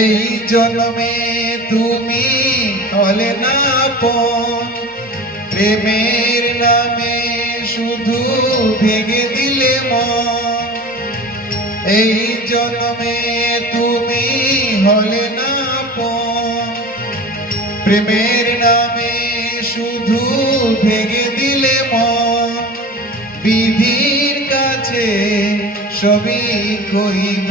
এই জন্মে তুমি হলে না আপন প্রেমের নামে শুধু ভেঙে দিলে মন। এই জন্মে তুমি হলে না আপন প্রেমের নামে শুধু ভেঙে দিলে মন। বিধির কাছে সবই কইব।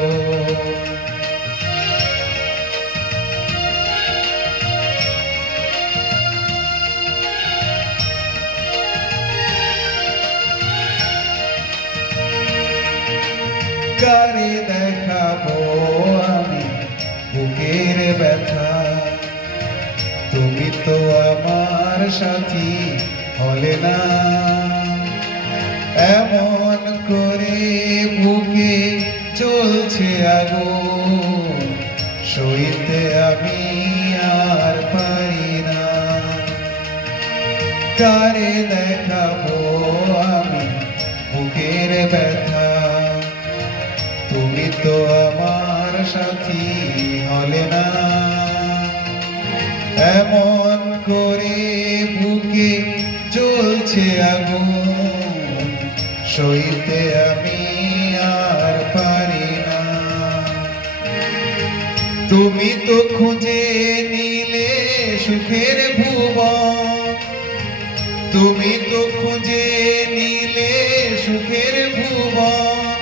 কারে দেখাবো আমি বুকের ব্যথা। তুমি তো আমার সাথী হলে না। এমন করে বুকে চলছে আগুন, সইতে আমি আর পারি না। কারে দেখাবো সইতে আমি আর পারি না। তুমি তো খুঁজে নিলে সুখের ভুবন। তুমি তো খুঁজে নিলে সুখের ভুবন।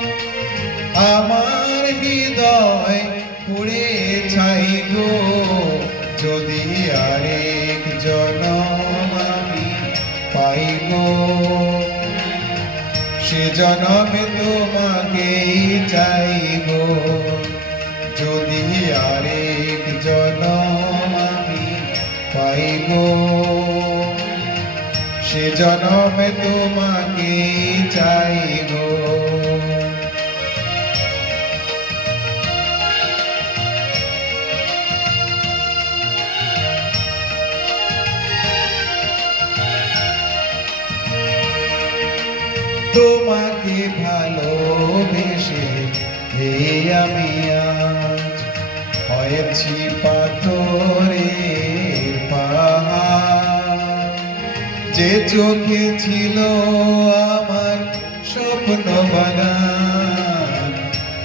আমার হৃদয় পুড়ে ছাই গো, যদি আরেক জনম আমি পাই গো। সে জনমে তোমাকেই চাইব। যদি আরেক জনম আমি পাইব সে জনমে তোমাকে চাই তোমাকে ভালোবেসে এই আমি আজ হয়েছি পাথরে যে চোখে ছিল আমার স্বপ্ন বাগান,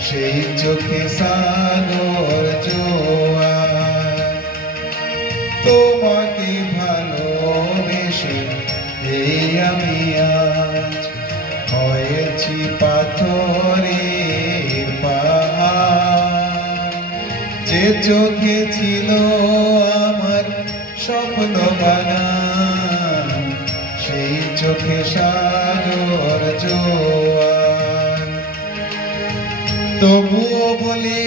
সেই চোখে সাগর চোখে ছিল আমার স্বপ্ন বাগান সেই চোখে সাগর জোয়ার তবুও বলে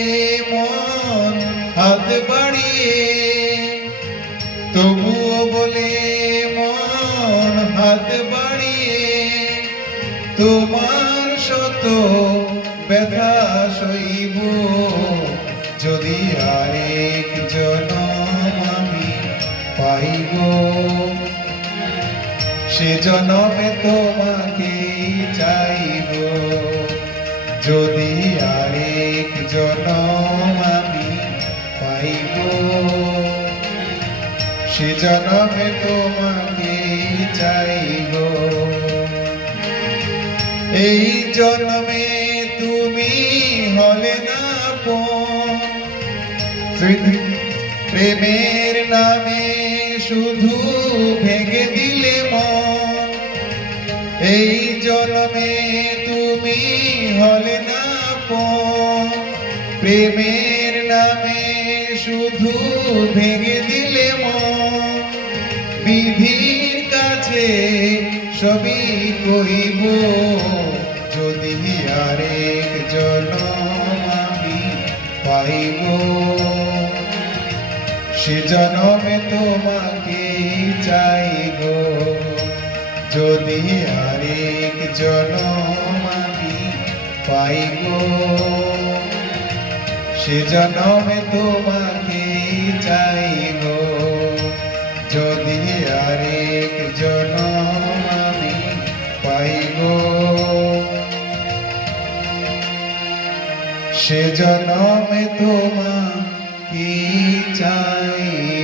মন হাত বাড়িয়ে। তবুও বলে মন হাত বাড়িয়ে। তোমার শত ব্যথা সইব। যদি আরেক জনম আমি পাইব, সে জনমে তোমাকে চাইব যদি আরেক জনম আমি পাইব, সে জনমে তোমাকে চাইব এই জন্মে তুমি হলে। প্রেমের নামে শুধু ভেঙে দিলে মন। এই জন্মে তুমি হলে না আপন। প্রেমের নামে শুধু ভেঙে দিলে মন। বিধির কাছে সবই কইব যদি আরেক জনম আমি পাইব। সে জনমে তোমাকে চাইব যদি আরেক জনম আমি পাই সে জনমে তোমাকে চাই গো। যদি আরেক জনম আমি পাই সে জনমে তোমাকে চাই